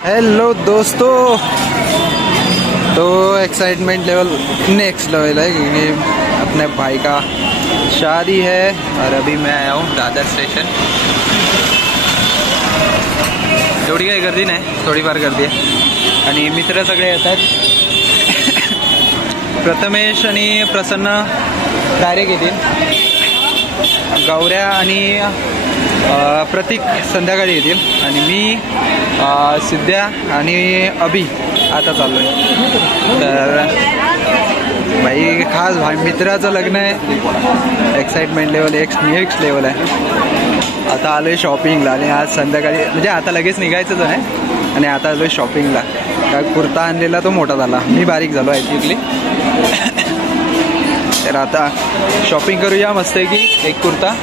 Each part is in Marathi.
हेलो दोस्तों, तो एक्साइटमेंट लेवल नेक्स्ट लेवल है क्योंकि अपने भाई का शादी है और अभी मैं आया हूँ दादर स्टेशन। एवढी काही गर्दी नाही, थोडीफार गर्दी आहे आणि मित्र सगळे येत आहेत। प्रथमेश आणि प्रसन्न डायरेक्ट येतील, गौऱ्या आणि प्रतीक संध्याकाळी येतील आणि मी सिद्ध्या आणि अभि आता चाललोय। तर भाई खास भाई मित्राचं लग्न आहे, एक्साइटमेंट लेवल नेक्स्ट लेवल आहे। आता आलोय शॉपिंगला आणि आज संध्याकाळी म्हणजे आता लगेच निघायचंच आहे आणि आता आलोय शॉपिंगला। काय कुर्ता आणलेला तो मोठा झाला, मी बारीक झालो ॲक्च्युअली। तर आता शॉपिंग करूया मस्त आहे की एक कुर्ता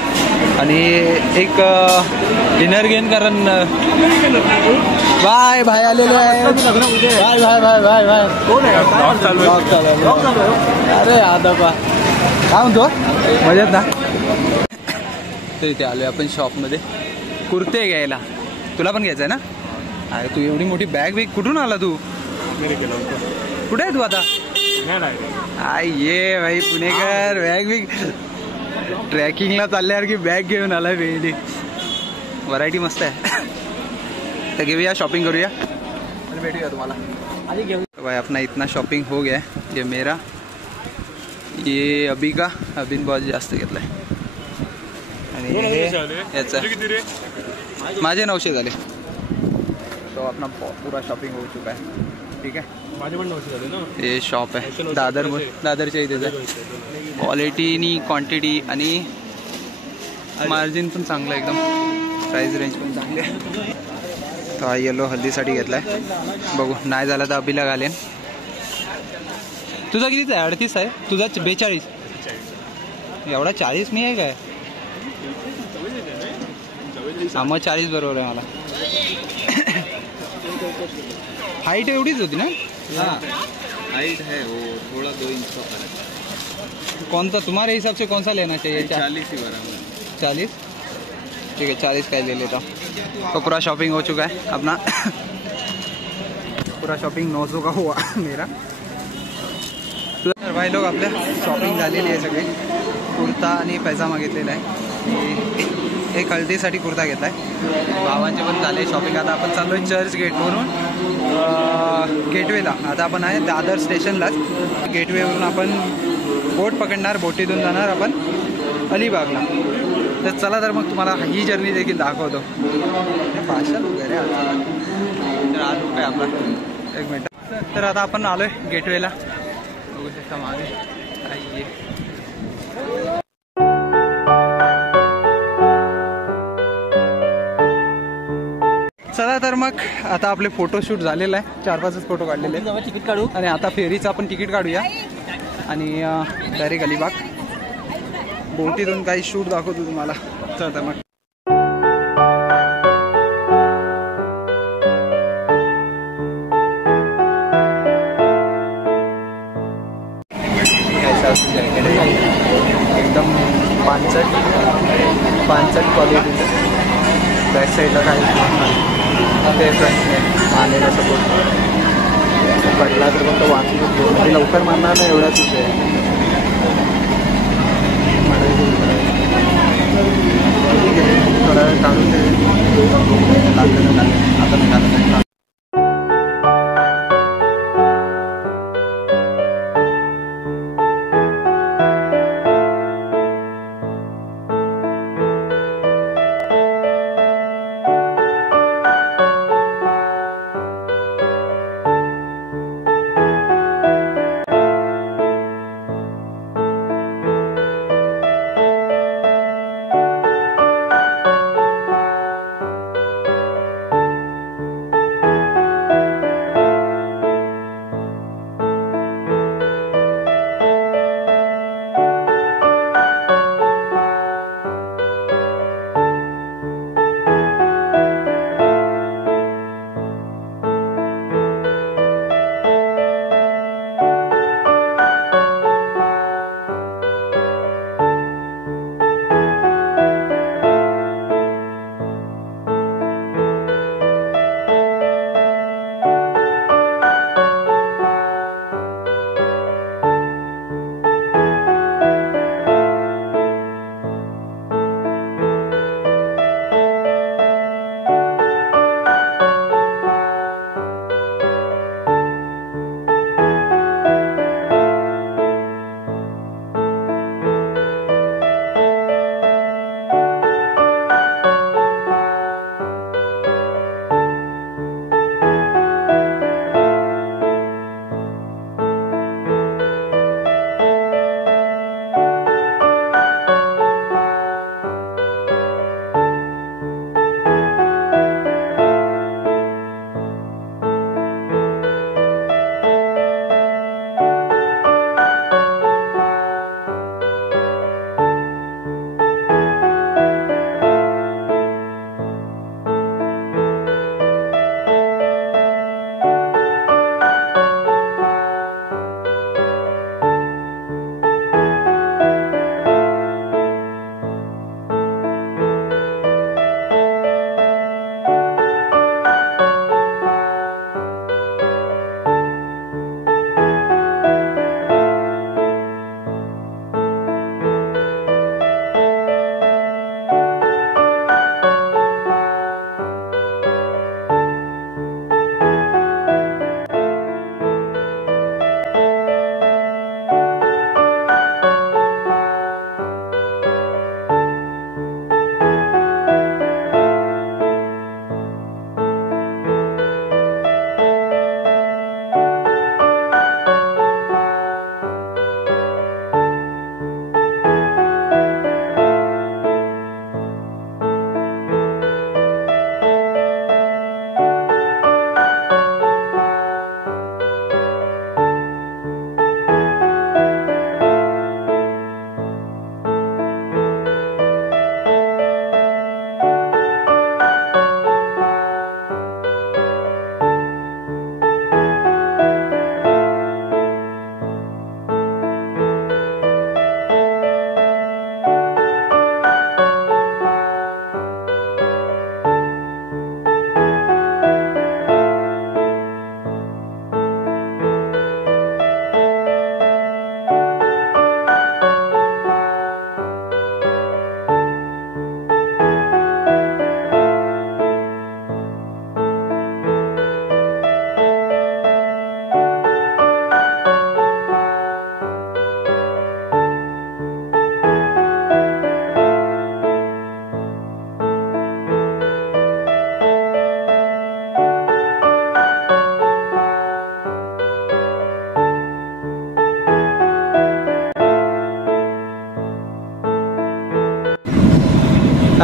आणि एक डिनर घेईन, कारण बाय भाई आलेले आहे। Bye bye bye bye bye अरे आदबा काय म्हणतो, मजेत ना? तर इथे आलोय आपण शॉपमध्ये कुर्ते घ्यायला। तुला पण घ्यायचं आहे ना? अरे तू एवढी मोठी बॅग कुठून आला तू? कुठे आहे तू आता? ये भाई पुणेकर बॅग ट्रॅकिंगला चालल्यासारखी बॅग घेऊन आला वेळी। व्हरायटी मस्त आहे। तर घेऊया, शॉपिंग करूया आणि भेटूया तुम्हाला। भाई अपना इतना शॉपिंग हो गया है। ये मेरा, ये अभी का, अभिन बहुत जास्त घेतलाय आणि याचा माझे 900 झाले। तो अपना पूरा शॉपिंग हो चुका है। ठीक है, माझे पण 900 झाले ना। हे शॉप आहे दादरच्या इथेच आहे। क्वालिटी आणि क्वांटिटी आणि मार्जिन पण चांगलं आहे एकदम, प्राइस रेंज पण चांगली आहे। तो हा येलो हल्दीसाठी घेतलाय, बघू नाही झाला तर अभिला घालेन। तुझा कितीचा आहे? 38 आहे तुझा? 42? एवढा 40 नाही आहे काय? हा मग 40 बरोबर आहे मला। हाइट एवढीच होती ना? हाँ हाइट है वो, थोड़ा 2 इंच का फर्क है। कौन सा तुम्हारे हिसाब से कौन सा लेना चाहिए? 40 ही बराबर। 40? ठीक है 40 का ले लेता हूँ। तो पूरा शॉपिंग हो चुका है अपना। पूरा शॉपिंग 900 का हुआ मेरा। तर भाई लोग आपल्या शॉपिंग झालेली आहे सगळी। कुर्ता आणि पैजामा घेतलेला आहे। एक हळदीसाठी कुर्ता घेतलाय, भावांचे पण झाले शॉपिंग। आता आपण चाललोय चर्च गेटवरून गेटवेला। आता आपण आहे दादर स्टेशनलाच। गेटवेवरून आपण बोट पकडणार, बोटीतून जाणार आपण अलिबागला। तर चला तर मग तुम्हाला ही जर्नी देखील दाखवतो। भाषा वगैरे तर आलो काय आपला, एक मिनटं। तर आता आपण आलोय गेटवेला, बघू शकता मागे आहे। चला तर मग आता आपले फोटोशूट झालेलं आहे, 4-5 फोटो काढलेले आहेत। तिकीट काढू आणि आता फेरीचं आपण तिकीट काढूया आणि डायरेक्ट अलिबाग। बोटीतून काही शूट दाखवतो तुम्हाला। चला तर मग एकदम पानचट क्वालिटी। बॅक साईडला काही ते फ्रंट आलेला सपोर्ट पडला तर फक्त वाचू शकतो, लवकर मारणार नाही एवढाच आहे। थोडा वेळ काढून आता निघालं।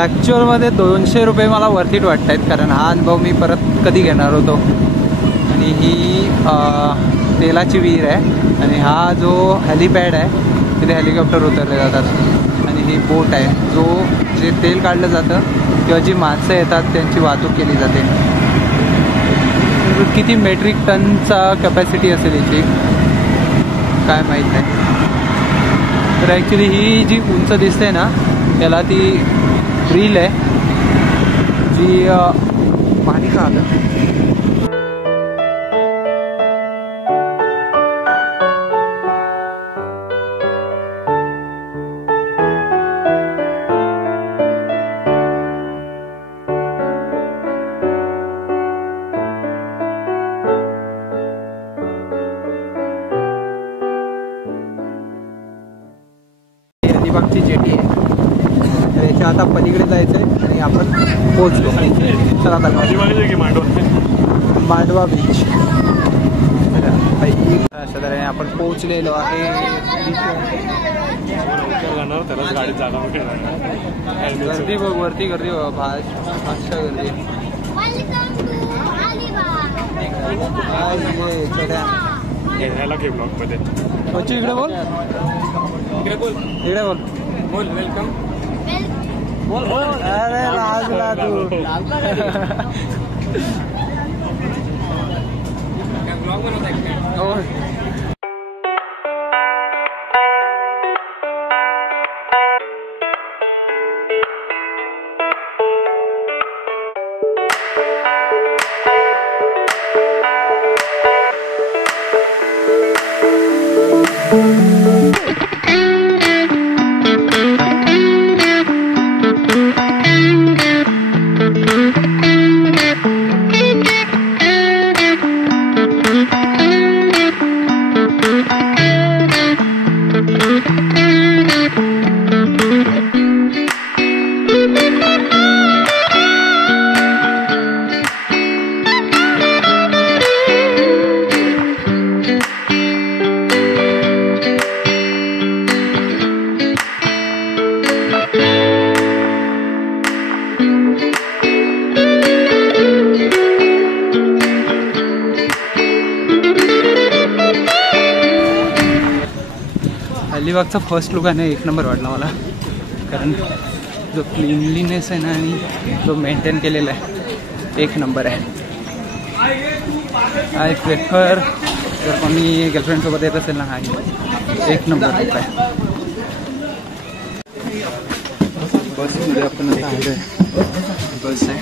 ॲक्च्युअलमध्ये 200 रुपये मला वर्थ इट वाटत आहेत, कारण हा अनुभव मी परत कधी घेणार होतो. आणि ही तेलाची विहीर आहे आणि हा जो हेलिपॅड आहे तिथे हेलिकॉप्टर उतरले जातात. आणि ही बोट आहे जो जे तेल काढलं जातं किंवा जी माणसं येतात त्यांची वाहतूक केली जाते. किती मेट्रिक टनचा कॅपॅसिटी असेल याची काय माहीत नाही. तर ॲक्च्युली ही जी उंच दिसते ना त्याला ती रील आहे जी पाणी का आलं. अलिबागची जेटी आहे, तर याच्या आता पलीकडे जायचं आहे आणि आपण पोहोचलो. चला आता मांडवा बीच. अशा तऱ्हेने आपण पोहोचलेलो आहे. गर्दी बघ वरती, गर्दी बघ भाषा गर्दी. इकडे बोल, इकडे बोल, इकडे बोल, बोल वेलकम बोल बोल. अरे लाजला तू. अलिबागचा फर्स्ट लुक आहे ना एक नंबर वाटला मला, कारण जो क्लीनलीनेस आहे ना आणि जो मेंटेन केलेला आहे एक नंबर आहे. आय प्रेफर जर कोणी गर्लफ्रेंडसोबत येत असेल ना हा एक नंबर लुक आहे. बसमध्ये आपण आता आलो आहे, बस आहे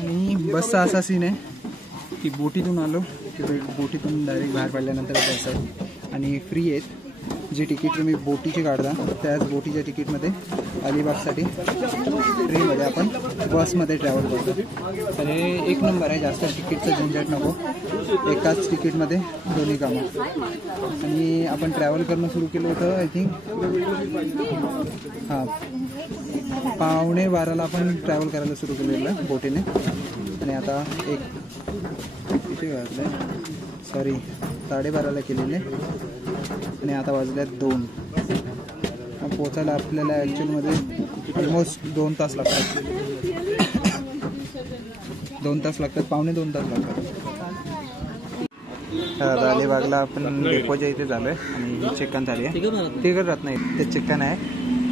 आणि बसचा असा सीन आहे की बोटीतून आलो की बोटीतून डायरेक्ट बाहेर पडल्यानंतर बस आहे आणि फ्री आहेत. जी तिकीट तुम्ही बोटीची काढता त्याच बोटीच्या तिकीटमध्ये अलिबागसाठी फ्रीमध्ये आपण बसमध्ये ट्रॅव्हल करतो आणि एक नंबर आहे. जास्त तिकीटचं झंझट नको, एकाच तिकीटमध्ये दोन्ही कामं. आणि आपण ट्रॅव्हल करणं सुरू केलं होतं आय थिंक 11:15 आपण ट्रॅव्हल करायला सुरू केलेलं बोटीने आणि आता किती वाजले 12:30 केलेले आणि आता वाजल्यात 2. पोचायला आपल्याला ॲक्च्युअलमध्ये ऑलमोस्ट 2 तास लागतात. 2 तास लागतात, पावणे 2 तास लागतात. आता अलिबागला आपण डेपोच्या इथे झालो आहे आणि ही चिकन थाळी आहे. तिकट राहत नाही, ते चिकन आहे,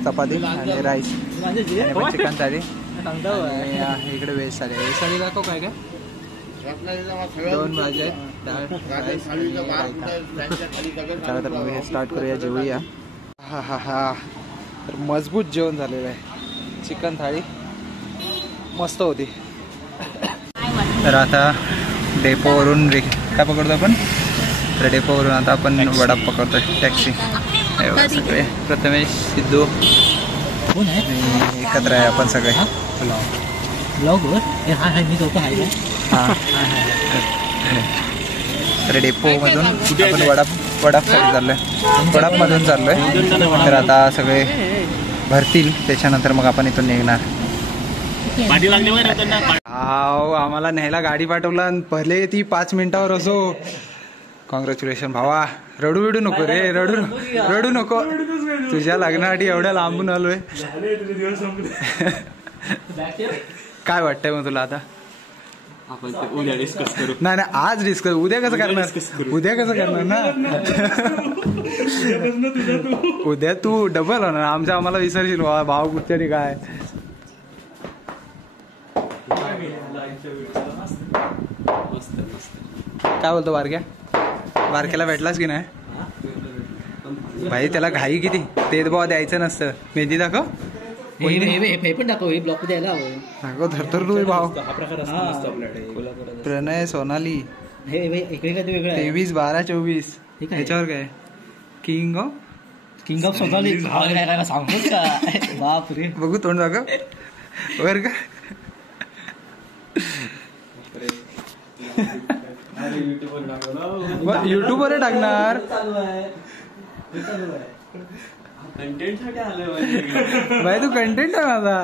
चपाती आणि राईस आणि चिकन थाळी. इकडे व्हेज थाळी आहे. व्हेज थाळी दाखव काय काय 2 भाज्या आहेत, डाळ, राईस. चला तर मग हे स्टार्ट करूया, जेवूया. हा तर मजबूत जेवण झालेलं आहे. चिकन थाळी मस्त होती. तर आता डेपोवरून काय पकडतो आपण, तर डेपोवरून आता आपण वडा पकडतोय, टॅक्सी. सगळे प्रथमेश, सिद्धू एकत्र आहे आपण सगळे. तर डेपोमधून आपण वडापसाठी चाललोय, वडापमधून चाललोय. तर आता सगळे भरतील त्याच्यानंतर मग आपण इथून निघणार. आम्हाला न्यायला गाडी पाठवला, भले ती 5 मिनिटावर असो. कॉंग्रॅच्युलेशन भावा. रडू नको रे, रडू नको. तुझ्या लग्नासाठी एवढ्या लांबून आलोय. काय वाटतंय मग तुला आता? आपण उद्या डिस्कस करू. नाही नाही, आज डिस्कस. उद्या कसं करणार? उद्या कसं करणार ना? उद्या तू डबल होणार. आम्हाला विसरशील भाव कुठच्या काय. काय बोलतो बारक्या? बारक्याला भेटलास की नाही? भाई त्याला घाई किती. ते भाव द्यायचं नसतं. मेहंदी दाखव. हे पण दाखव. हे ब्लॉक द्यायला हवं. दाखव धरतर तू भाव. हा प्रकार असतो आपल्याकडे. प्रणय सोनाली हे इकडे काय ते वेगळं 23 12 24. ह्याच्यावर काय किंग ऑफ सोनाली सांगतोच का? बाप रे. बघू तोंड दाखव वर का. युट्यूबवर टाकणार. कंटेंट साठी आलोय भाई. तू कंटेंट आहे माझा.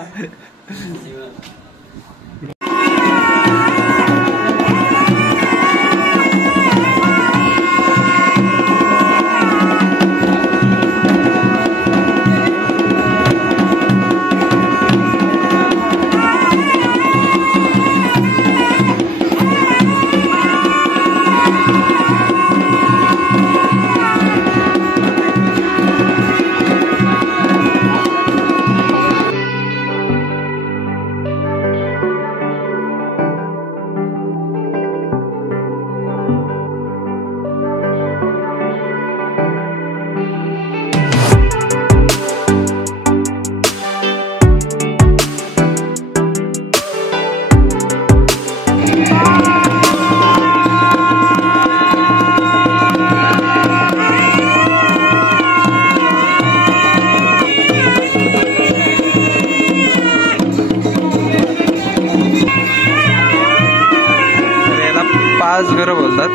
घरं बोलतात.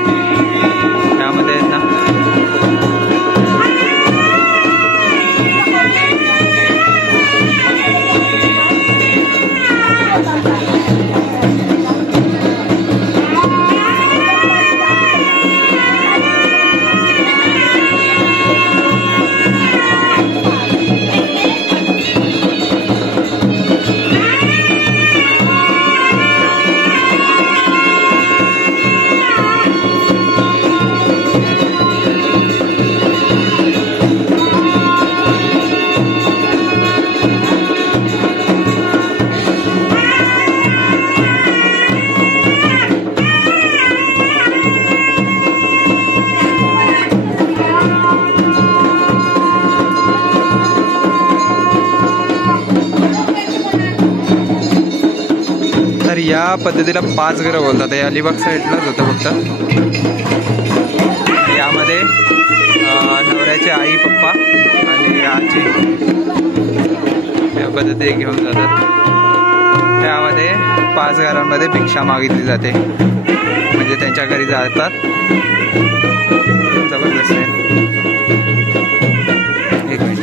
त्यामध्ये ना तर या पद्धतीला 5 घरं बोलतात. हे अलिबाग साईडलाच होतं फक्त. यामध्ये नवऱ्याचे आई पप्पा आणि आजी या पद्धतीने घेऊन जातात. त्यामध्ये 5 घरांमध्ये भिक्षा मागितली जाते. म्हणजे त्यांच्या घरी जातात. जबरदस्त आहे. एक मिनिट.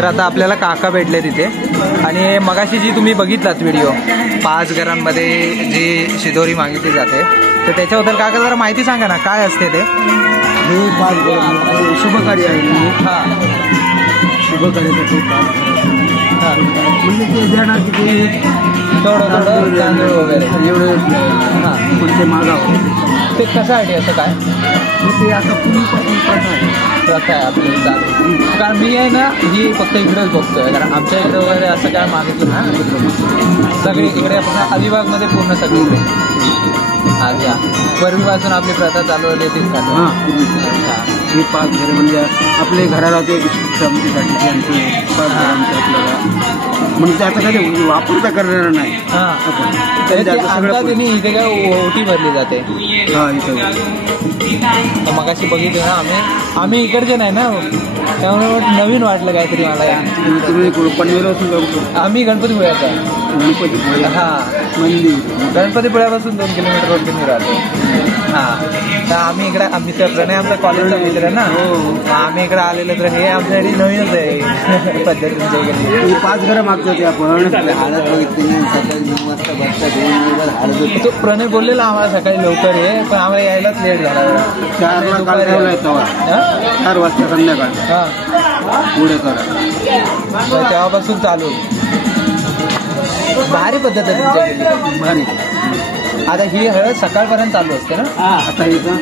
तर आता आपल्याला काका भेटले तिथे आणि मगाशी जी तुम्ही बघितलात व्हिडिओ 5 घरांमध्ये जी शिदोरी मागितली जाते तर त्याच्याबद्दल काका जरा माहिती सांगा ना, काय असते ते? हे 5 घर शुभकार्य आहे. हां शुभकार्यासाठी 5 घर हां म्हणजे ते देणार किती थोडं थोडं तांदूळ वगैरे एवढं हां. पण ते मागावं ते कशासाठी असं काय ते आता पूर्वीपासून प्रथा आहे. प्रथा आहे आपली तांदूळ? कारण मी आहे ना ही फक्त इकडेच बघतोय, कारण आमच्या इकडे वगैरे असं काय मागितलं ना सगळी इकडे आपण अलिबागमध्ये पूर्ण सगळीकडे. अच्छा, पूर्वीपासून आपली प्रथा चालू आहे तीच चालू. हां अच्छा हे 5 घर म्हणजे आपले घराला ते क्षमतेसाठी त्यांचे 5 घरांचे आपल्याला म्हणजे ते आता काही वापरता करणार नाही. हां त्यांनी ते आता आणतात सगळं त्यांनी इथे काय ओटी भरली जाते. हां इथं मगाशी बघितलं ना आम्ही इकडचे नाही ना, त्यामुळे नवीन वाटलं काहीतरी मला. तुम्ही पनवेलपासून जाऊ. आम्ही गणपतीपुळ्यात आहे. गणपतीपुळे हां मंदिर गणपतीपुळ्यापासून 2 किलोमीटरवरती मी राहतो. हां तर आम्ही इकडे आम्ही तर प्रणय आमचा कॉलेजचा मित्र आहे ना, आम्ही इकडे आलेलो तर हे आमच्यासाठी नवीनच आहे पद्धत तुमच्या इकडे. 5 घरं मागतो ते आपण हळद बघितली नाही. सकाळी 9 वाजता बसता 2 वेळेवर हळद तो प्रणय बोललेला आम्हाला सकाळी लवकर आहे, पण आम्हाला यायलाच लेट झाला. 4ला काल ठेवलाय तेव्हा 4 वाजता संध्याकाळ हां पुढे करा. तेव्हापासून चालू. भारी पद्धत आहे तुमच्याकडे. भारी. आता ही हळद सकाळपर्यंत चालू असते ना? आता इथं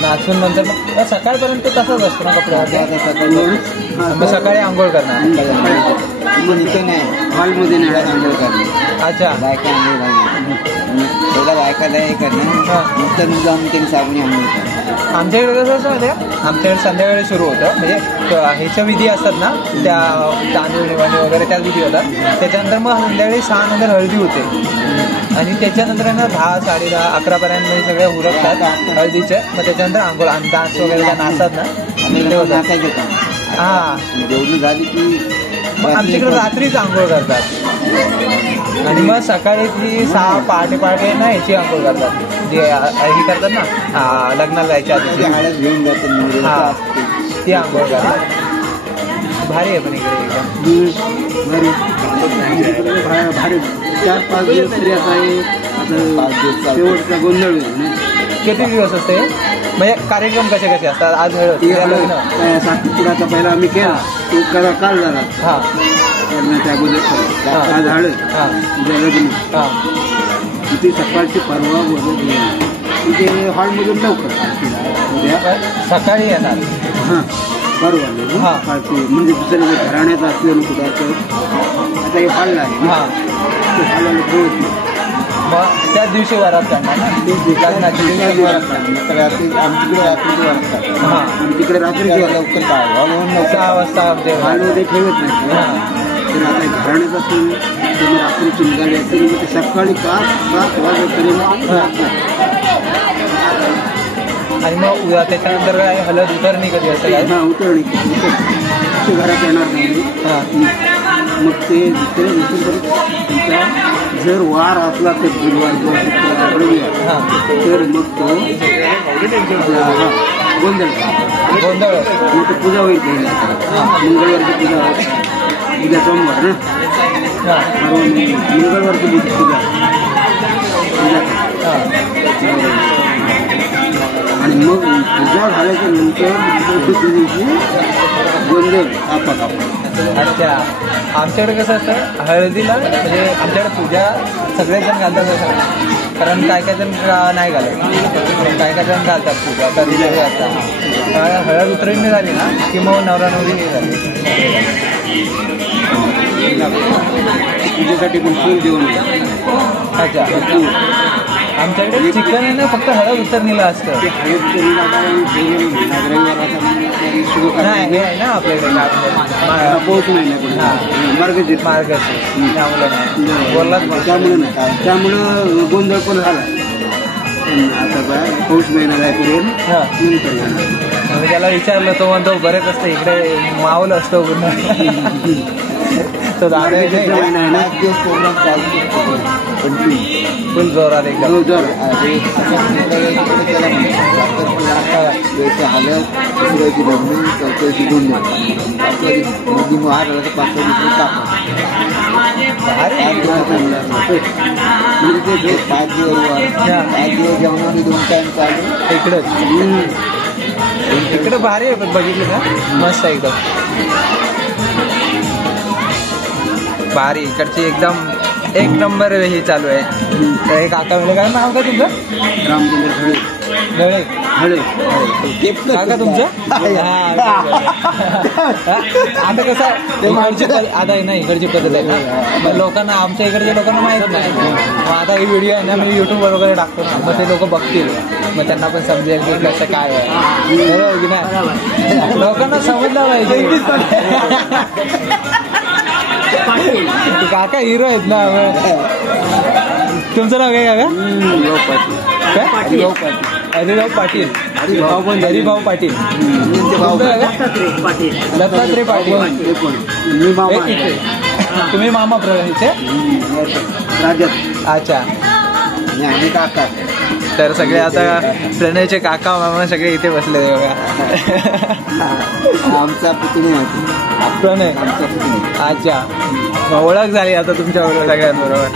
नाचून नंतर मग सकाळपर्यंत तसंच असतं ना कपड्यामध्ये? मग सकाळी आंघोळ करणार. इथे नाही हॉलमध्ये नाही आंघोळ करणे. अच्छा बायका आंघोळ करणे. पहिला बायकाला हे करणं नंतर मग जाऊन त्यांनी साबणी आंघोळ करणं. आमच्याकडे कसं असं माहिती आहे, आमच्याकडे संध्याकाळी सुरू होतं म्हणजे ह्याच्या विधी असतात ना, त्या तांदूळ निवडणी वगैरे त्या विधी होतात. त्याच्यानंतर मग संध्याकाळी 6 नंतर हळदी होते आणि त्याच्यानंतर ना 10, 10:30, 11पर्यंत म्हणजे सगळ्या उरकतात हळदीचे. मग त्याच्यानंतर आंघोळ आणि डान्स वगैरे त्या नाचतात ना ते होतात. नाचायचं का हां जेवण झाली की मग आमच्याकडे रात्रीच आंघोळ करतात आणि मग सकाळी ती 6 पहाटे ना ह्याची आंघोळ करतात, जे हे करतात ना लग्नाला जायच्या आधी हळद घेऊन जातात. हां ती आंघोळ करतात. भारी आहे पण इकडे एकदम भारी भारी 4-5 दिवस तरी आता आहे. आता शेवटचा गोंधळ आहे. किती दिवस असते म्हणजे कार्यक्रम कसे कसे असतात? आज हळद साखरपुड्याचा पहिला आम्ही केला तो काल झाला. हां त्या अगोदर आज हळद हां उद्या लग्न. हां किती सकाळची परवा वगैरे तिथे हॉलमधून लवकर उद्या सकाळी येणार. हां परवा हां. सकाळची म्हणजे दुसऱ्या घराण्याचं असलं ना कुठं आता हे हॉल आहे. हां ते हॉलला ठेवत नाही. मग त्याच दिवशी वरात करणार ना लग्नाच्या दिवशी वरात करणार. आमच्याकडे रात्री वाजतात. हां आणि तिकडे रात्री लवकर काय हॉलवरून 6 वाजता आमच्या हॉलमध्ये ठेवत नाही. हां तर आता घराण्याचं असेल तुम्ही रात्रीची निघाली असेल म्हणजे ते सकाळी 5-7 वाजेपर्यंत आणि मग त्याच्यानंतर काय हळद उतरणी कधी असं काय? हां उतरणी ते घरात येणार नाही. हां मग ते दुसऱ्या दिवशी तुमचा जर वार असला तर गुरुवार किंवा रविवार हां तर मग तो गोंधळ गोंधळ मग तो पूजा होईल. मंगळवारची पूजा उद्या सोमवार ना हां मंगळवारची पूजा आणि मग पूजा झाल्याच्या नंतर दुसऱ्या दिवशी गोंधळ कापा. अच्छा आमच्याकडे कसं असतं हळदीला म्हणजे आमच्याकडे पूजा सगळेच जण घालतात असं नाही, कारण काय काय जण नाही घालत, काय काय जण घालतात पूजा कधी जरी असतात. हळद उतरणी झाली ना की मग नवरा नवरी हे झाली. पूजेसाठी पण फूल देऊन अच्छा आमच्याकडे चिकन आहे ना फक्त हळद उतरणीला असतं. नाही हे आहे ना आपल्याकडे पोहोच नाही मार्गशीर त्यामुळे नाही बोललाच त्यामुळं गोंधळ पण झाला. आता पौष महिना जायपर्यंत नंतर त्याला विचारलं तो म्हणतो बरेच असतं इकडे मावलं असतं पूर्ण. तो दादा आहे नाही. 5 दिवस प्रोग्राम चालू फुल जोरात एकदम. आलं दुसऱ्याची लग्न चौथ्याची दोन नदी महार आला तर 5 दिवस कापा 5 दिवस जेवणामध्ये 2 टाइम चालू इकडंच. इकडं भारी आहे पण बघितलं का मस्त आहे एकदम भारी. इकडची एकदम एक नंबर हे चालू आहे. तर एक काका म्हणजे काय नाव का तुमचं? रामचंद्र ढळे. काका तुमचं? आता कसं आता नाही इकडची पद्धत आहे ना मग लोकांना आमच्या इकडच्या लोकांना माहित नाही. मग आता ही व्हिडिओ आहे ना मी युट्यूबवर वगैरे टाकतो ना मग ते लोक बघतील मग त्यांना पण समजेल की कसं काय आहे बरोबर की नाही. लोकांना समजलं पाहिजे. काका हिरो आहेत ना. तुमचं नाव काय काका? हरिभाऊ पाटील. हरिभाऊ पाटील. दत्तात्रय पाटील. तुम्ही मामा प्रवीणचे अच्छा. आणि काका तर सगळे आता प्रणयचे काका मामा सगळे इथे बसले बघा. आमचा पुतणी प्रणय अच्छा ओळख झाली आता तुमच्याबरोबर सगळ्यांबरोबर.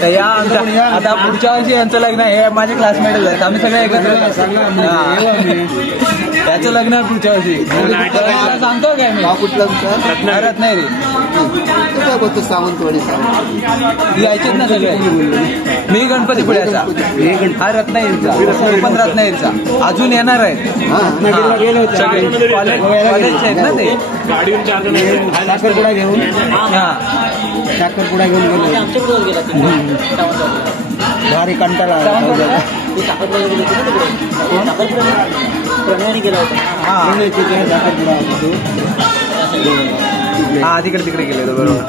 तर या आता पुढच्या वर्षी यांचं लग्न आहे. हे माझे क्लासमेटच आहेत आम्ही सगळे एकत्र. त्याचं लग्न आहे पुढच्या वर्षी. सांगतो काय मी कुठला रत्नागिरी काय बोलतो सावंतवाडी यायचेच ना सगळे. मी गणपतीपुळ्याचा हा रत्नागिरीचा पण रत्नागिरीचा अजून येणार आहे सगळे कॉलेजचे आहेत ना ते. साखरपुडा घेऊन साखरपुडा घेऊन गेलो भारी कंटाळा हा तिकडे गेले बरोबर.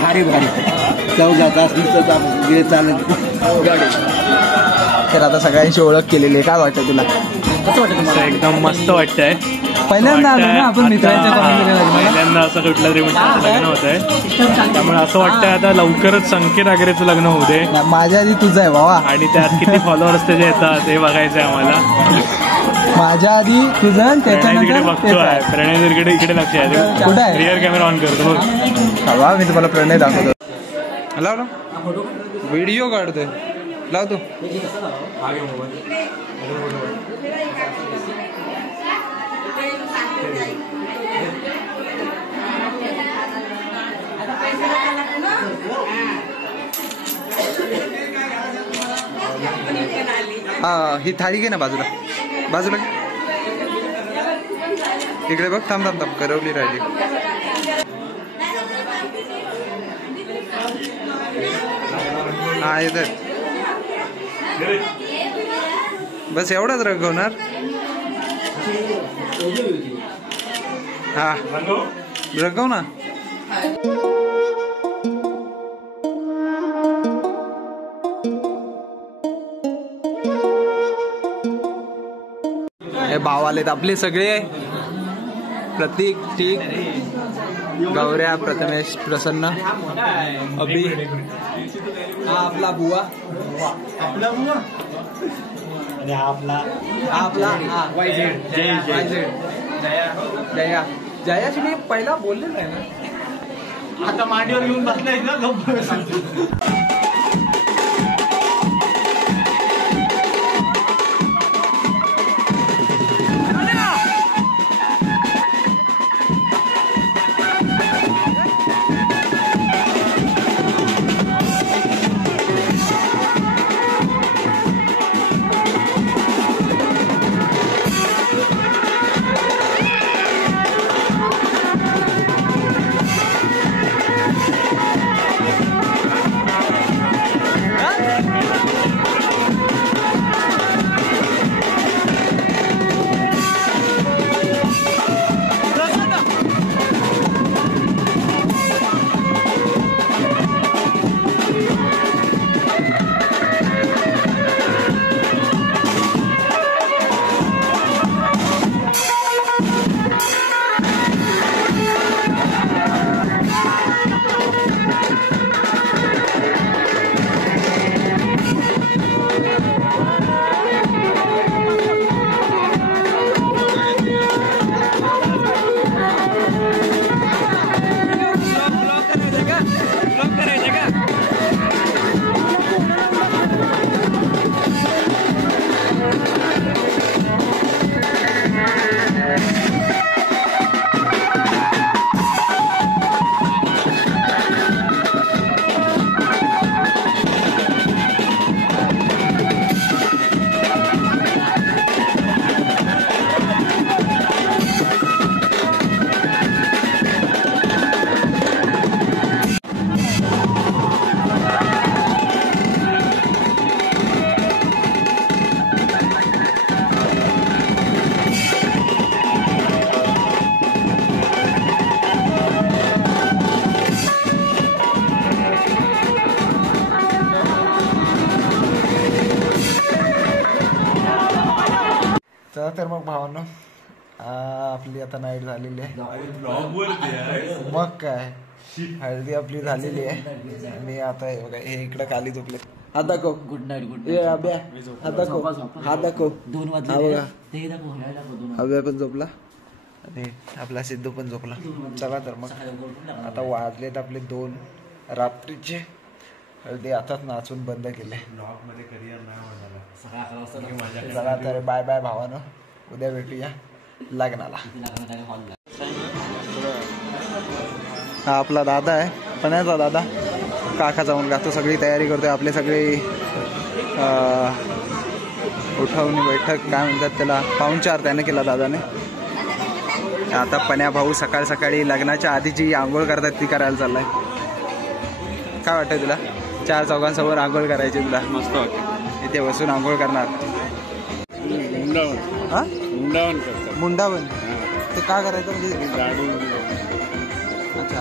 भारी भारी 14 तास गे चालत गाडी. तर आता सगळ्यांची ओळख केलेली आहे. काय वाटतं तुला? कसं वाटतं तुम्हाला? एकदम मस्त वाटतंय. पहिल्यांदा आलो ना आपण मित्रांच्या पहिल्यांदा असं कुठलं तरी मित्राचं लग्न होत आहे त्यामुळे असं वाटतंय आता लवकरच संकेत आगरेचं लग्न होऊ दे. माझ्या आधी तुझं आहे बाबा. आणि त्यात किती फॉलोअर्स त्याचे येतात हे बघायचं आहे आम्हाला. माझ्या आधी तुझं त्याच्यानंतर बघतोय प्रणय इकडे लक्ष आहे. कुठे आहे? रिअर कॅमेरा ऑन करतो बाबा मी तुम्हाला प्रणय दाखवतो. लाव ना व्हिडिओ काढतोय लावतो. हा ही थाळी घे ना बाजूला बाजूला इकडे बघ. थांब थांब थांब करवली राहिली. हा येत बस एवढाच रंगवणार. हा रंगव ना. हे भाव आलेत आपले सगळे. प्रतीक ठीक गौऱ्या प्रथमेश प्रसन्न अभि हा आपला बुवा आपला जयाशी मी पहिला बोलले नाही ना. आता मांडीवर घेऊन बसलाय ना. चला तर मग भावांनो, आपली आता नाईट झालेली आहे. मग काय, हळदी आपली झालेली आहे आणि आता हे बघा हे इकडे खाली झोपले. हात दाखव. Good night. अभ्या हात दाखव. हात दाखव. 2 हा वाजले बघा, ते दाखव. अभ्या पण झोपला आणि आपला सिद्धू पण झोपला. चला तर मग आता वाजलेत आपले 2 रात्रीचे. हळदी आताच नाचून बंद केले. चला तर बाय बाय भावानं, उद्या भेटूया लग्नाला. हा आपला दादा आहे, पण्याचा दादा, काकाचा मुलगा. तो सगळी तयारी करतोय. आपले सगळे उठवणी बैठक काय म्हणतात त्याला, पाहुणचार त्याने केला दादाने. आता पण्या भाऊ सकाळ सकाळी लग्नाच्या आधी जी आंघोळ करतात ती करायला चाललाय. काय वाटतं तुला? 4 चौघांसमोर आंघोळ करायची तुला? मस्त वाटतं. इथे बसून आंघोळ करणार. हा, मुंडावन करतात. मुंडावन ते का करायचं म्हणजे? अच्छा.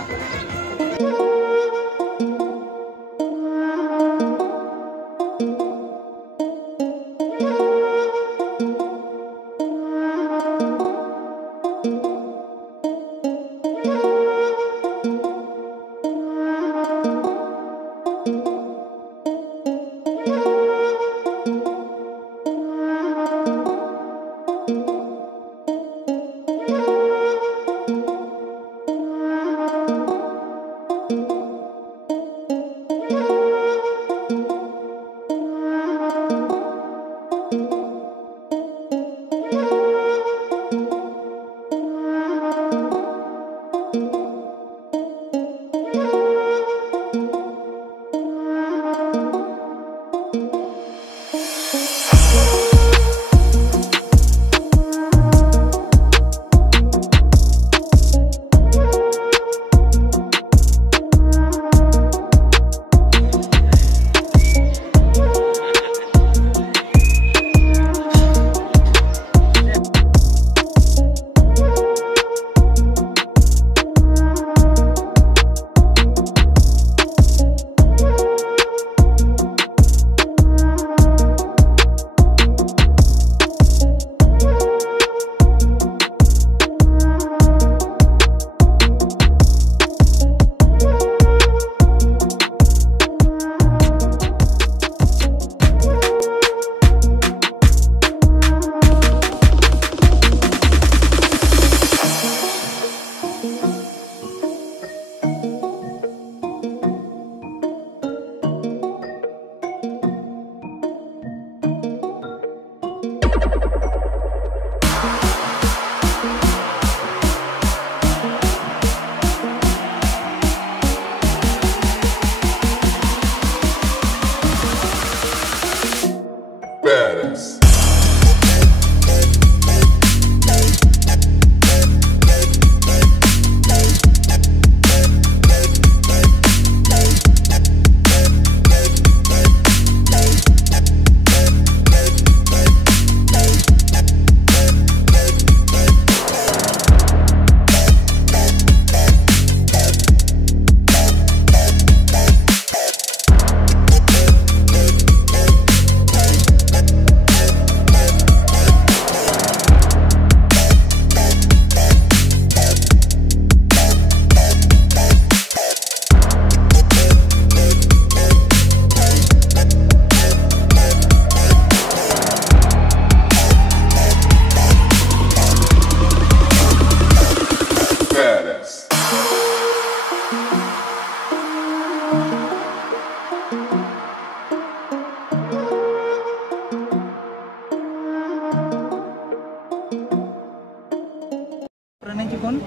प्रणयची कोण?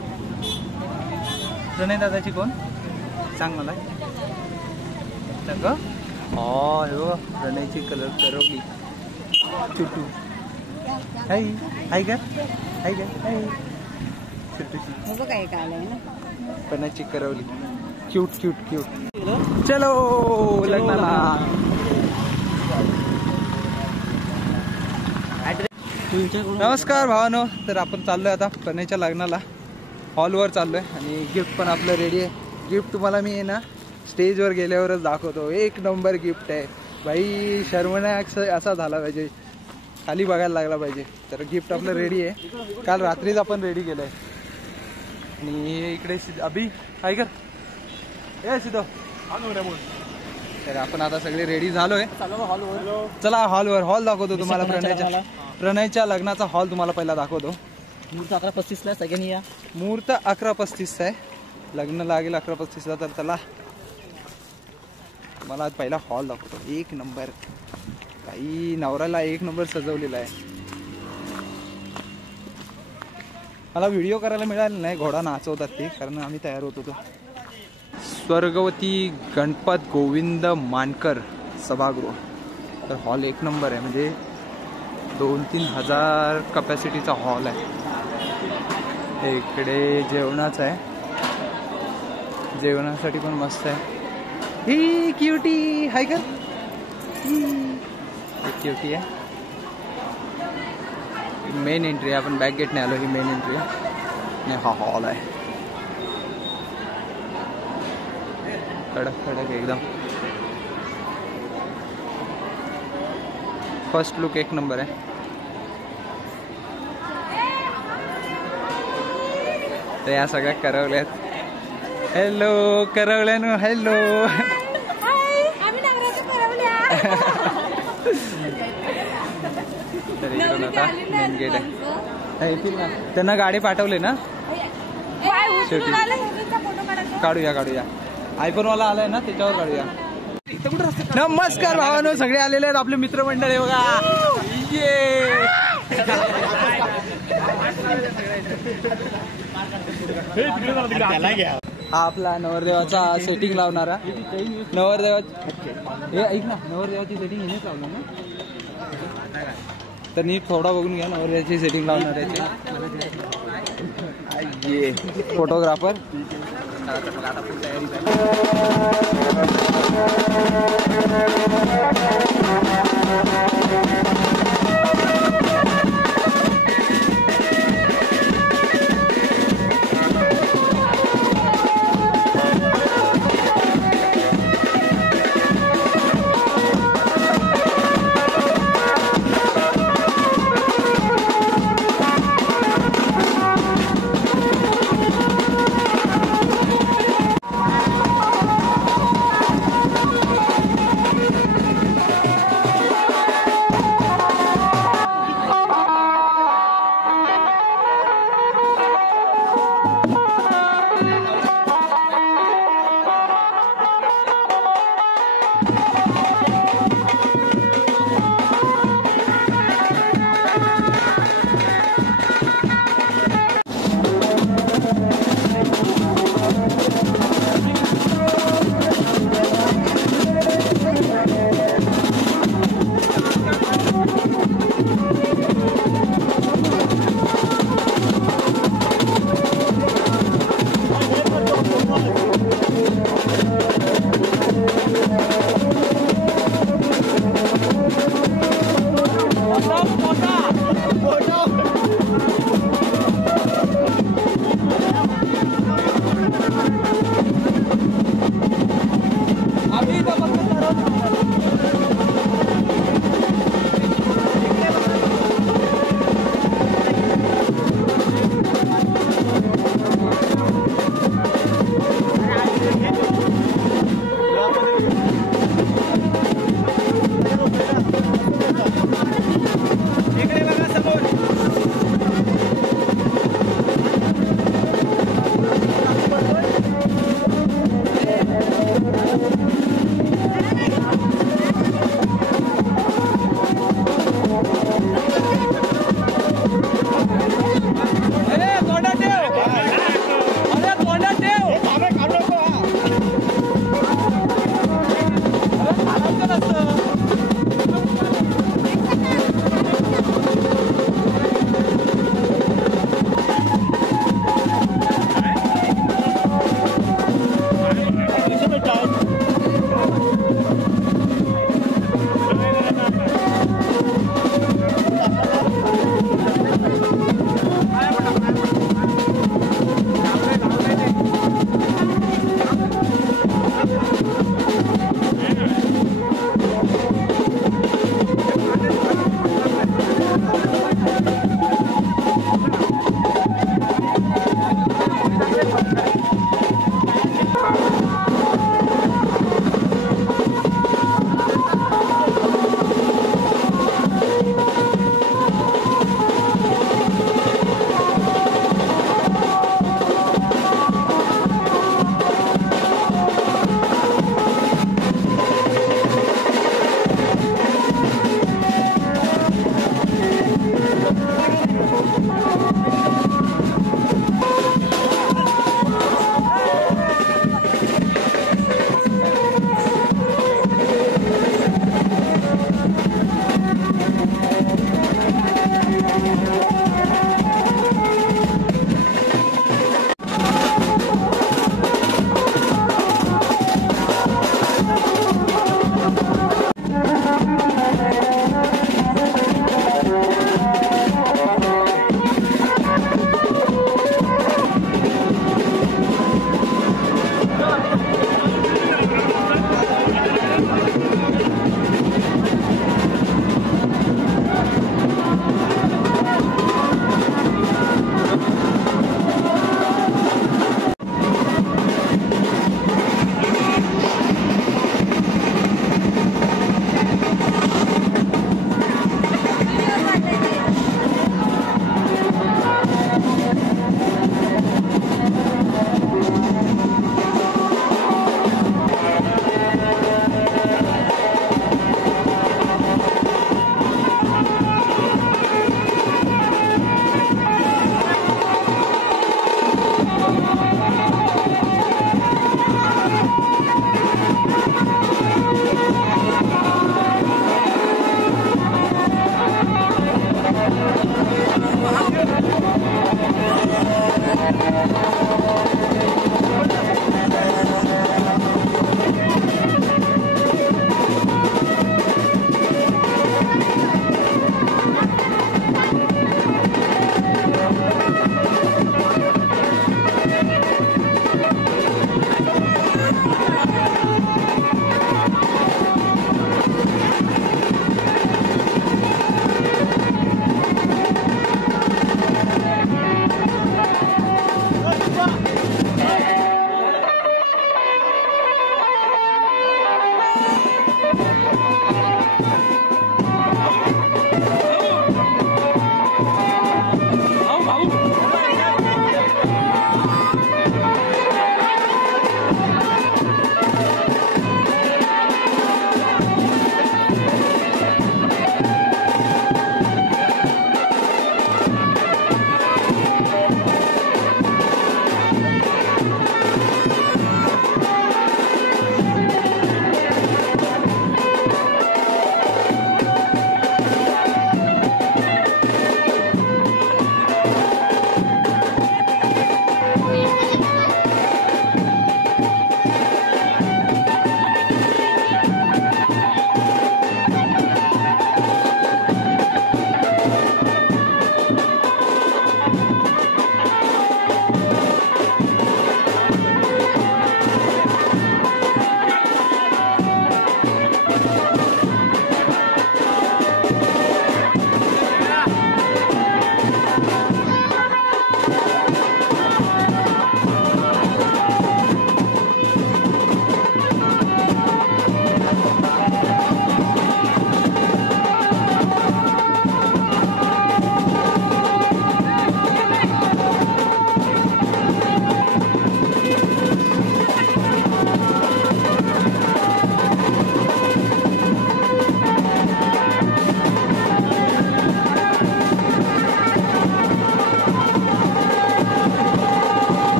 प्रणय दादाची कोण सांग मला. हो हो प्रणयची कलर करवली चुटू हाय हाय का हाय का हाय चुटूची काय आलंय ना प्रणयची करवली क्यूट क्यूट क्यूट. चलो लग्नाला. नमस्कार भावानो. तर आपण चाललोय आता प्रणयच्या लग्नाला. हॉलवर चाललोय आणि गिफ्ट पण आपलं रेडी आहे. गिफ्ट तुम्हाला मी ना स्टेजवर गेल्यावरच दाखवतो. एक नंबर गिफ्ट आहे भाई. शर्मनाक असा झाला पाहिजे. खाली बघायला लागला पाहिजे. तर गिफ्ट आपलं रेडी आहे, काल रात्रीच आपण रेडी केलं आहे. आणि इकडे अभि काय कर ए सिद्धो. तर आपण आता सगळे रेडी झालोय. चला हॉलवर. हॉल दाखवतो तुम्हाला. प्रणयच्या लग्नाचा हॉल तुम्हाला पहिला दाखवतो. मुहूर्त 11:35 सगळ्यांनी या. मुहूर्त 11:35 आहे, लग्न लागेल 11:35. तर चला मला आज पहिला हॉल दाखवतो. एक नंबर काही नवऱ्याला एक नंबर सजवलेला आहे. मला व्हिडिओ करायला मिळाला नाही, घोडा नाचवतात ते, कारण आम्ही तयार होत होतो. स्वर्गवती गणपत गोविंद मानकर सभागृह. तर हॉल एक नंबर आहे, म्हणजे 2-3 हजार कपॅसिटीचा हॉल आहे. इकडे जेवणाचं आहे, जेवणासाठी पण मस्त आहे. ही क्युटी हाय का, क्युटी आहे. मेन एंट्री आहे, आपण बॅक गेटने आलो. ही मेन एंट्री आहे आणि हा हॉल आहे. कडक कडक एकदम. फर्स्ट लुक एक नंबर आहे. तर या सगळ्या करवल्यात. Hello करवल्यानो, hello. तर इकडून आता मेन गेट आहे. त्यांना गाडी पाठवली ना शेवटी. काढूया काढूया. आयफोन वाला आलाय ना, त्याच्यावर काढूया. नमस्कार भावानो, सगळे आलेले आहेत आपले मित्रमंडळ आहे बघा. हा आपला नवरदेवाचा सेटिंग लावणारा. नवरदेवा हे ऐक ना, नवरदेवाची सेटिंग हेच लावणार ना. तर नीट थोडा बघून घ्या. नवरदेवाची सेटिंग लावणार आहे फोटोग्राफर. आता फुल तयारी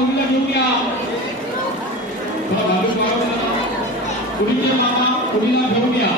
मुलीला घेऊन या. मुलीचे मामा मुलीला घेऊन या.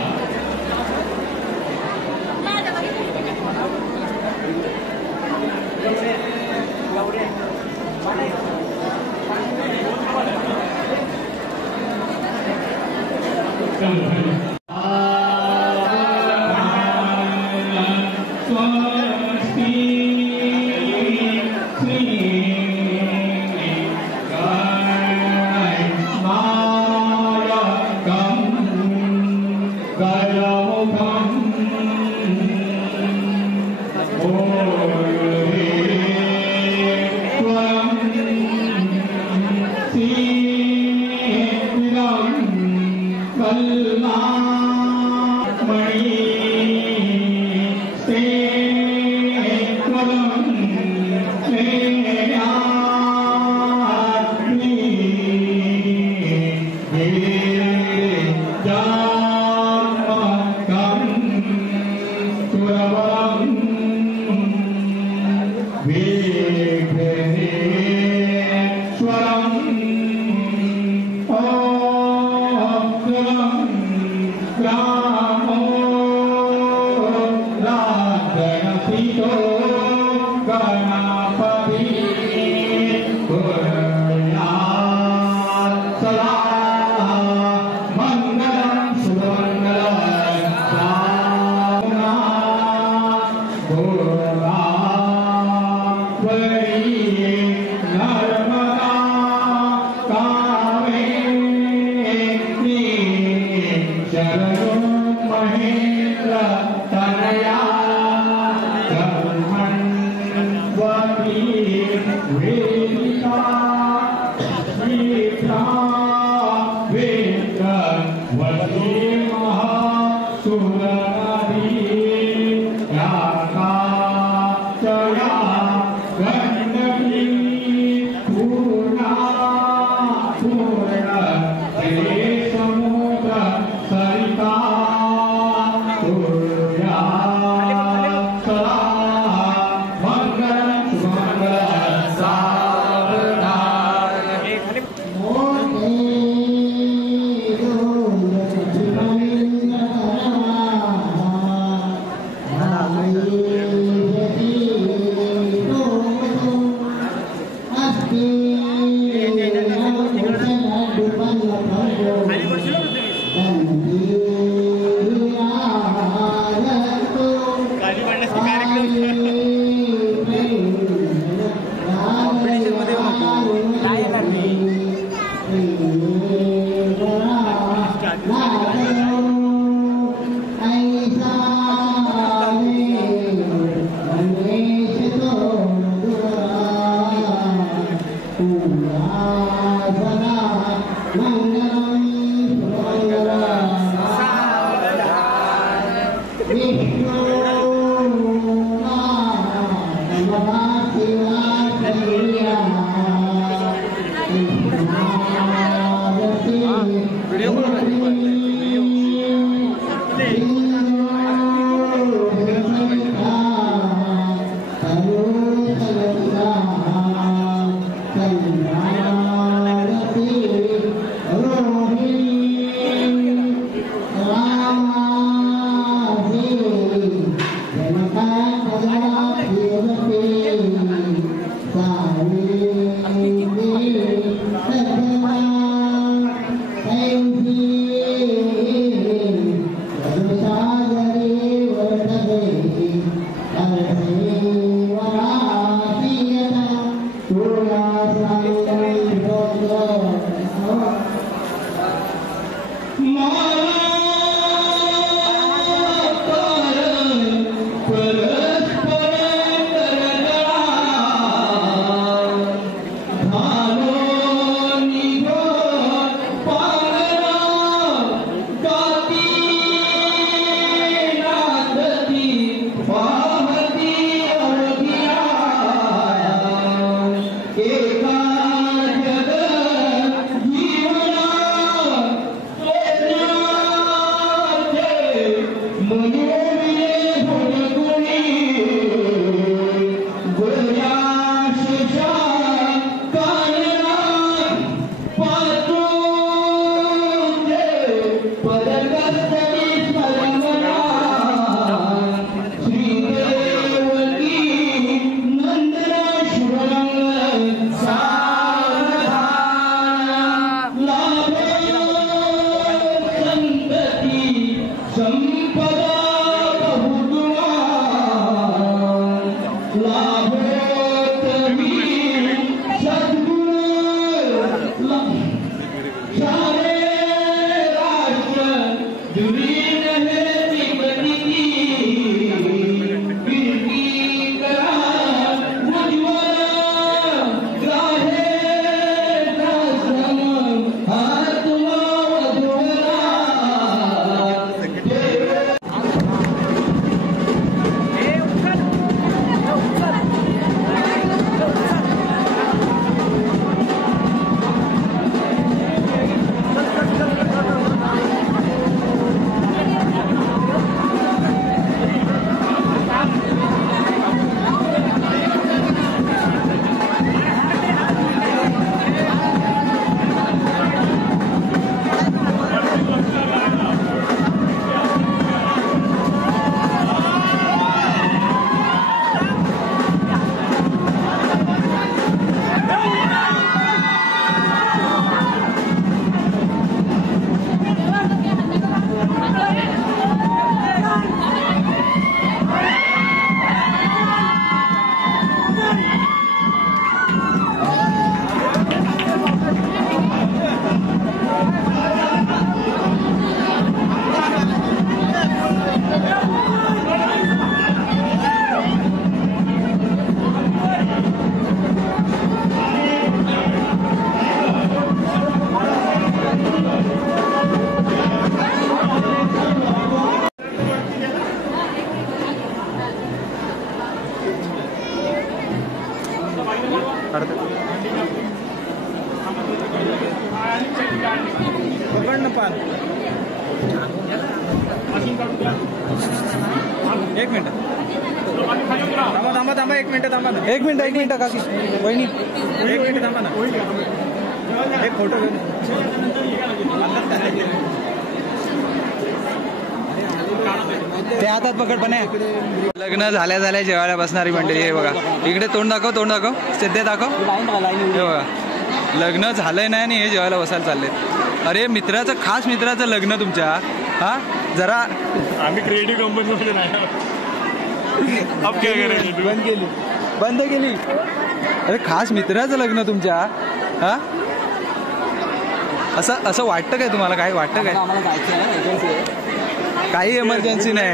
Goya Shisha Kaya एक मिनिट थांबा 1 मिनिट थांबा ना. 1 मिनिट काकी वहिनी 1 मिनिट थांबा ना. एक फोटो ते हातात पकड पण आहे. लग्न झाल्या जेवायला बसणारी मंडळी आहे बघा. इकडे तोंड दाखव सिद्धे दाखव. हे बघा लग्न झालंय नाही आणि हे जेवायला बसायला चाललेत. अरे खास मित्राचं लग्न तुमच्या. हा जरा आम्ही क्रिएटिव्ह कंपनीमध्ये नाही. अब काय करायचं? बंद केली. अरे खास मित्राचं लग्न तुमच्या. हा असं वाटतं काय तुम्हाला? काय वाटतं काय? काही इमर्जन्सी नाही.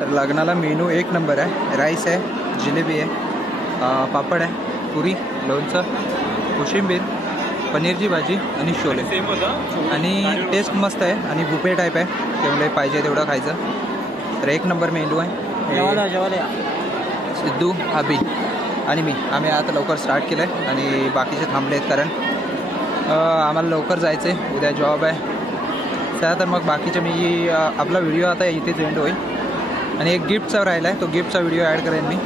तर लग्नाला मेनू 1 नंबर आहे. राईस आहे, जिलेबी आहे, पापड आहे, पुरी, लोणचं, कोशिंबीर, पनीरची भाजी आणि शोले. आणि टेस्ट मस्त आहे आणि बुफे टाईप आहे. त्यामुळे पाहिजे तेवढं खायचं. तर 1 नंबर मेनू आहे. सिद्धू, अभि आणि मी आम्ही आता लवकर स्टार्ट केलं आहे आणि बाकीचे थांबले आहेत कारण आम्हाला लवकर जायचं आहे. उद्या जॉब आहे. तर मग बाकीचे मी आपला व्हिडिओ आता इथेच एंड होईल. आणि एक गिफ्टचा राहिला आहे, तो गिफ्टचा व्हिडिओ ॲड करेन मी.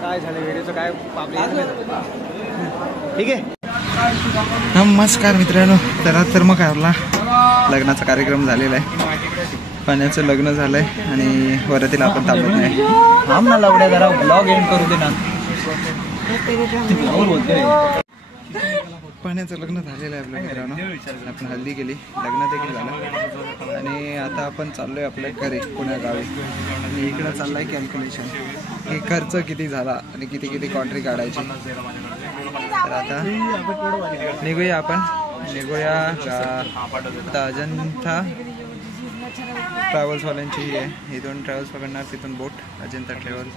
काय झालं व्हिडिओचं काय ठीक आहे. नमस्कार मित्रांनो. तर मग आपला लग्नाचा कार्यक्रम झालेला आहे. पाण्याचं लग्न झालंय आणि वरातीला आपण थांबत नाही. थांब ना लावड्या जरा ब्लॉग एंड करू दे ना. पाण्याचं लग्न झालेलं आहे आपल्या मित्रांनो. आपण हल्दी केली, लग्न देखील झालं आणि आता आपण चाललोय आपल्या घरी पुण्या गावी. आणि इकडं चाललंय कॅल्क्युलेशन की खर्च किती झाला आणि किती कॉन्ट्री काढायची. तर आता निघूया आता अजंठा ट्रॅव्हल्सवाल्यांची ही आहे. इथून ट्रॅव्हल्स पकडणार, तिथून बोट अजंठा ट्रॅव्हल्स.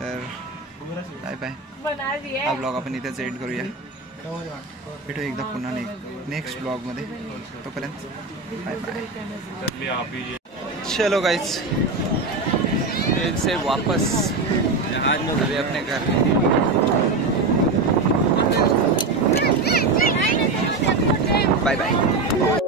तर बाय बाय. हा ब्लॉग आपण इथेच एंड करूया. भेटू एकदा पुन्हा नेक्स्ट ब्लॉगमध्ये. तोपर्यंत बाय बाय. चलो गाइस, ट्रेन से वापस अभी अपने घर. Bye bye.